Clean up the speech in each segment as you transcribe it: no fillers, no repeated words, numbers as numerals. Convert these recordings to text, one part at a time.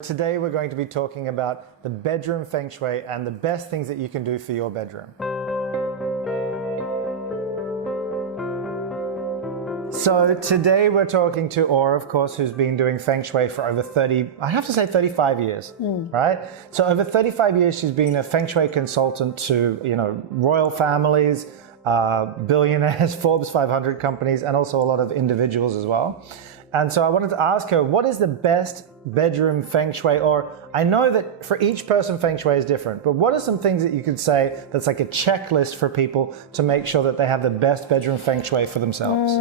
Today we're going to be talking about the bedroom feng shui and the best things that you can do for your bedroom. So today we're talking to Aura, of course, who's been doing feng shui for over 35 years, right? So over 35 years she's been a feng shui consultant to, royal families, billionaires, Forbes 500 companies, and also a lot of individuals as well. And so I wanted to ask her, what is the best bedroom feng shui? Or I know that for each person feng shui is different, but what are some things that you could say that's like a checklist for people to make sure that they have the best bedroom feng shui for themselves?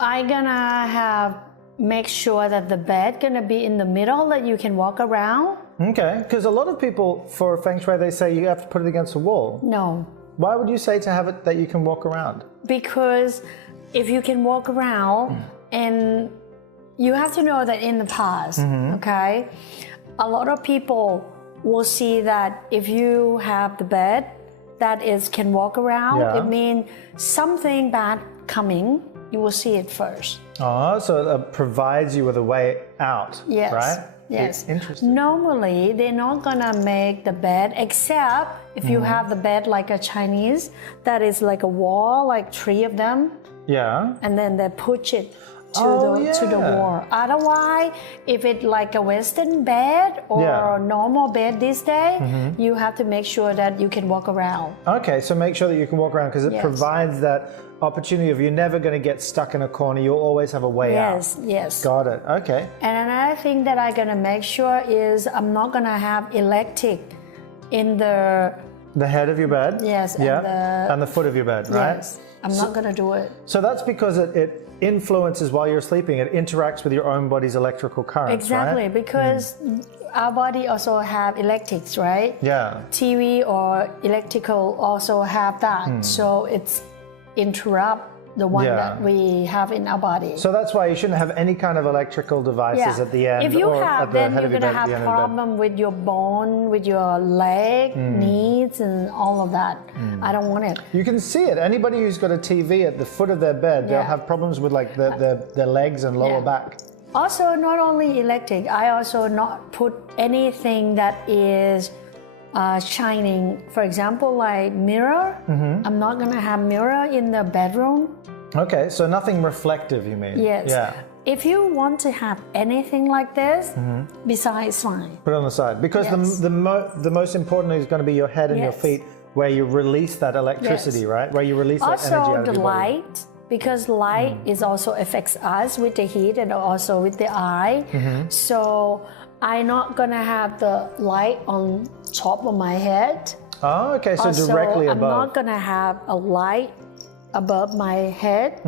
I'm gonna make sure that the bed gonna be in the middle that you can walk around. Okay, because a lot of people for feng shui, they say you have to put it against a wall. No. Why would you say to have it that you can walk around? Because if you can walk around, and you have to know that in the past, okay, a lot of people will see that if you have the bed that can walk around, it means something bad coming. You will see it first. Oh, so it provides you with a way out, yes. right? Yes. Interesting. Normally, they're not gonna make the bed except if you have the bed like a Chinese, that is like a wall, like 3 of them. Yeah. And then they push it to the wall. Otherwise, if it's like a Western bed or a normal bed this day, you have to make sure that you can walk around. Okay, so make sure that you can walk around because it provides that opportunity of you're never going to get stuck in a corner. You'll always have a way out. Yes. Got it. Okay. And another thing that I'm gonna make sure is I'm not gonna have electric in the head of your bed. Yes. And the foot of your bed, right? Yes. I'm not gonna do it. So that's because it influences while you're sleeping. It interacts with your own body's electrical currents, exactly, right? because our body also have electrics, right? Yeah. TV or electrical also have that. So it's interrupt the one that we have in our body. So that's why you shouldn't have any kind of electrical devices at the end. If you have, then you're going to have problem with your bone, with your leg, knees, and all of that. I don't want it. You can see it. Anybody who's got a TV at the foot of their bed, they'll have problems with like their legs and lower back. Also, not only electric, I also not put anything that is shining. For example, like mirror. I'm not going to have mirror in the bedroom. Okay, so nothing reflective, you mean? Yes. Yeah. If you want to have anything like this, besides fine. Put it on the side. Because the most important is going to be your head and your feet, where you release that electricity, right? Where you release that energy out of your body. Also the light, because light is also affects us with the heat and also with the eye. So I'm not going to have the light on top of my head. Oh, okay, so also, directly above. I'm not going to have a light above my head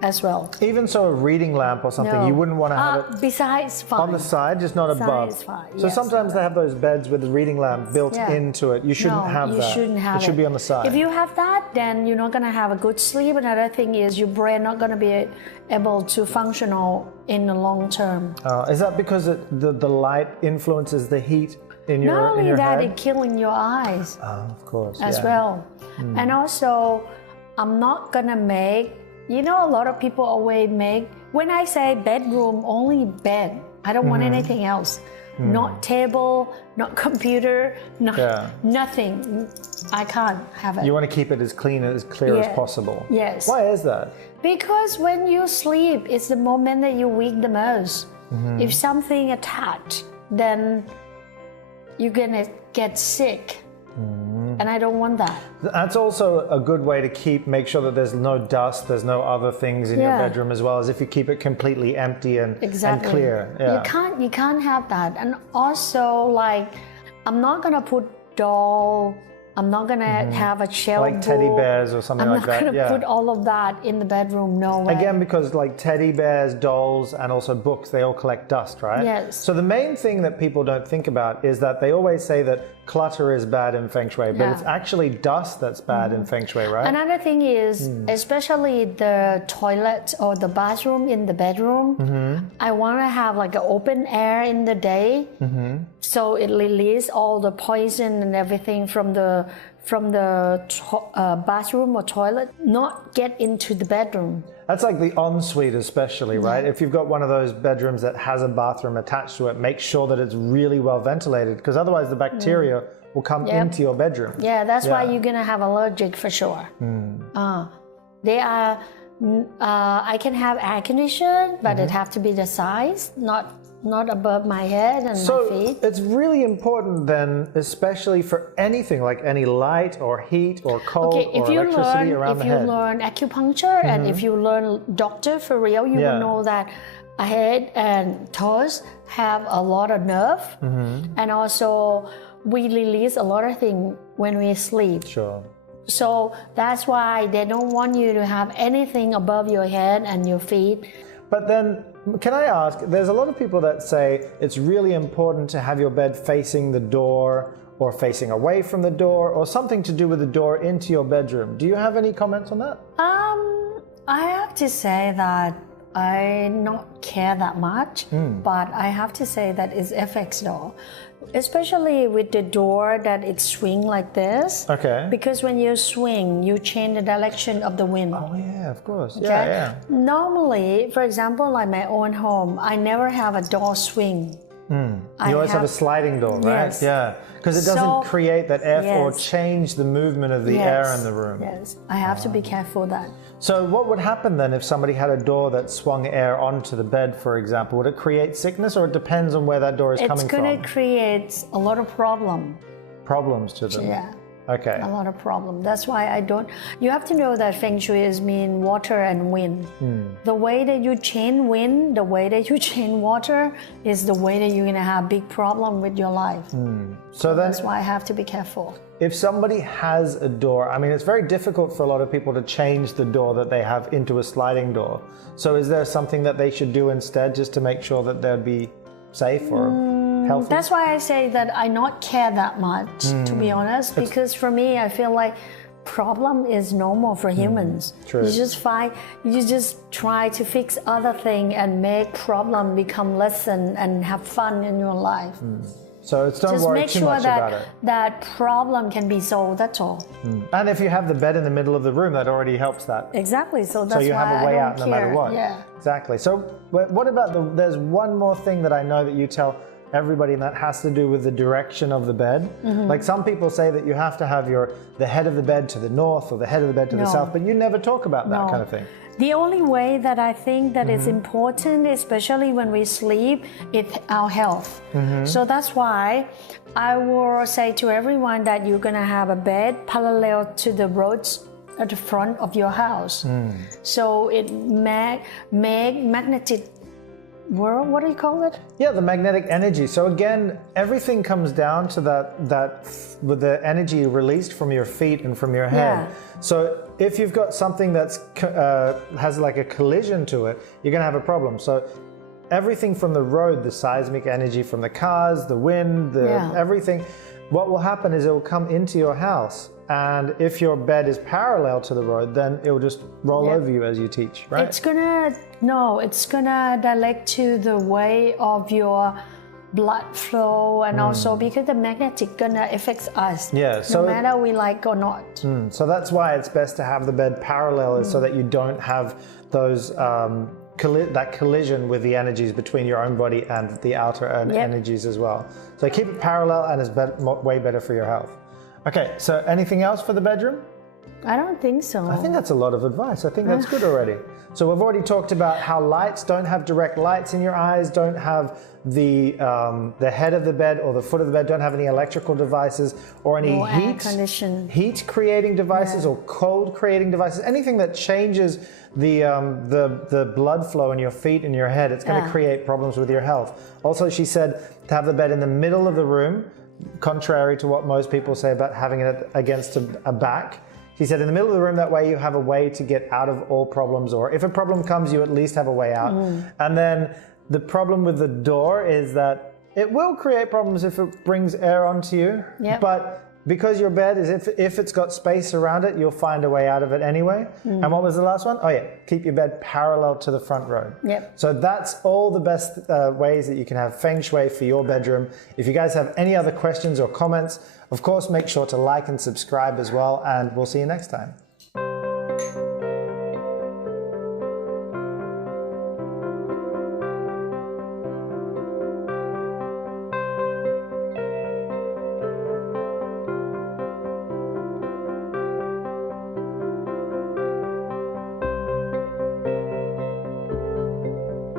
as well. Even so, a reading lamp or something, you wouldn't want to have it besides fine. on the side, just not above. Fine. So sometimes they have those beds with the reading lamp built into it. You shouldn't have that. You shouldn't have it. It should be on the side. If you have that, then you're not going to have a good sleep. Another thing is your brain not going to be able to functional in the long term. Is that because the light influences the heat in your head? Not only that, it's killing your eyes. Oh, of course. As well. And also, I'm not gonna make, a lot of people always make, when I say bedroom, only bed. I don't want anything else. Not table, not computer, nothing. I can't have it. You want to keep it as clean and as clear as possible. Yes. Why is that? Because when you sleep, it's the moment that you weak the most. If something attached, then you're gonna get sick. And I don't want that. That's also a good way to make sure that there's no dust, there's no other things in your bedroom as well, as if you keep it completely empty and clear. Yeah. You can't have that. And also, like, I'm not gonna put doll. I'm not gonna have a shell like teddy bears or something like that. I'm not gonna put all of that in the bedroom. No way. Again, because like teddy bears, dolls, and also books, they all collect dust, right? Yes. So the main thing that people don't think about is that they always say that clutter is bad in feng shui, but it's actually dust that's bad in feng shui, right? Another thing is, especially the toilet or the bathroom in the bedroom, I want to have like an open air in the day, so it releases all the poison and everything from the bathroom or toilet, not get into the bedroom. That's like the ensuite especially, right? If you've got one of those bedrooms that has a bathroom attached to it, make sure that it's really well ventilated, because otherwise the bacteria will come into your bedroom. Yeah, that's why you're gonna have allergic for sure. They are, I can have air conditioning, but it have to be the size, not above my head and my feet. It's really important then, especially for anything like any light or heat or cold or electricity around the head. If you learn acupuncture and if you learn doctor for real, you will know that a head and toes have a lot of nerve, and also we release a lot of things when we sleep. Sure. So that's why they don't want you to have anything above your head and your feet. But then, can I ask, there's a lot of people that say it's really important to have your bed facing the door or facing away from the door or something to do with the door into your bedroom. Do you have any comments on that? I have to say that I not care that much, but I have to say that it affects though. Especially with the door that it swing like this. Okay. Because when you swing, you change the direction of the wind. Oh yeah, of course. Okay? Yeah. Normally, for example, like my own home, I never have a door swing. You always have a sliding door, right? Yes. Yeah. Because it doesn't create that airflow or change the movement of the air in the room. Yes, I have to be careful that. So what would happen then if somebody had a door that swung air onto the bed, for example? Would it create sickness, or it depends on where that door is coming from? It's going to create a lot of Problems to them? Yeah. Okay. A lot of problems. That's why I don't. You have to know that Feng Shui is mean water and wind. The way that you change wind, the way that you change water is the way that you're going to have big problem with your life. So that's why I have to be careful. If somebody has a door, I mean, it's very difficult for a lot of people to change the door that they have into a sliding door. So is there something that they should do instead just to make sure that they'd be safe or healthy? That's why I say that I not care that much, to be honest, because for me, I feel like problem is normal for humans. True. You just try to fix other thing and make problem become lesson and have fun in your life. So don't just worry make too sure much that about it. that problem can be solved. That's all. And if you have the bed in the middle of the room, that already helps that. Exactly. So that's So you why have a way I out don't no care. matter what. Yeah. Exactly. So what about there's one more thing that I know that you tell everybody, and that has to do with the direction of the bed. Like some people say that you have to have the head of the bed to the north or the head of the bed to the south, but you never talk about that kind of thing. The only way that I think that is important, especially when we sleep, is our health. So that's why I will say to everyone that you're going to have a bed parallel to the roads at the front of your house. So it make magnetic world, what do you call it? Yeah, the magnetic energy. So again, everything comes down to that with the energy released from your feet and from your head. So if you've got something that's has like a collision to it, you're going to have a problem. So everything from the road, the seismic energy from the cars, the wind, everything, what will happen is it will come into your house. And if your bed is parallel to the road, then it will just roll over you as you teach, right? It's gonna direct to the way of your blood flow, and also because the magnetic gonna affect us. Yeah, so no matter we like or not. So that's why it's best to have the bed parallel, is so that you don't have those that collision with the energies between your own body and the outer energies as well. So keep it parallel, and it's way better for your health. Okay, so anything else for the bedroom? I don't think so. I think that's a lot of advice. I think that's good already. So we've already talked about how lights, don't have direct lights in your eyes, don't have the head of the bed or the foot of the bed, don't have any electrical devices or any heat creating devices or cold creating devices. Anything that changes the blood flow in your feet and your head, it's going to create problems with your health. Also, she said to have the bed in the middle of the room, contrary to what most people say about having it against a back. She said in the middle of the room, that way you have a way to get out of all problems, or if a problem comes, you at least have a way out. And then the problem with the door is that it will create problems if it brings air onto you. But because your bed is, if it's got space around it, you'll find a way out of it anyway. And what was the last one? Oh yeah, keep your bed parallel to the front road. So that's all the best ways that you can have Feng Shui for your bedroom. If you guys have any other questions or comments, of course, make sure to like and subscribe as well, and we'll see you next time.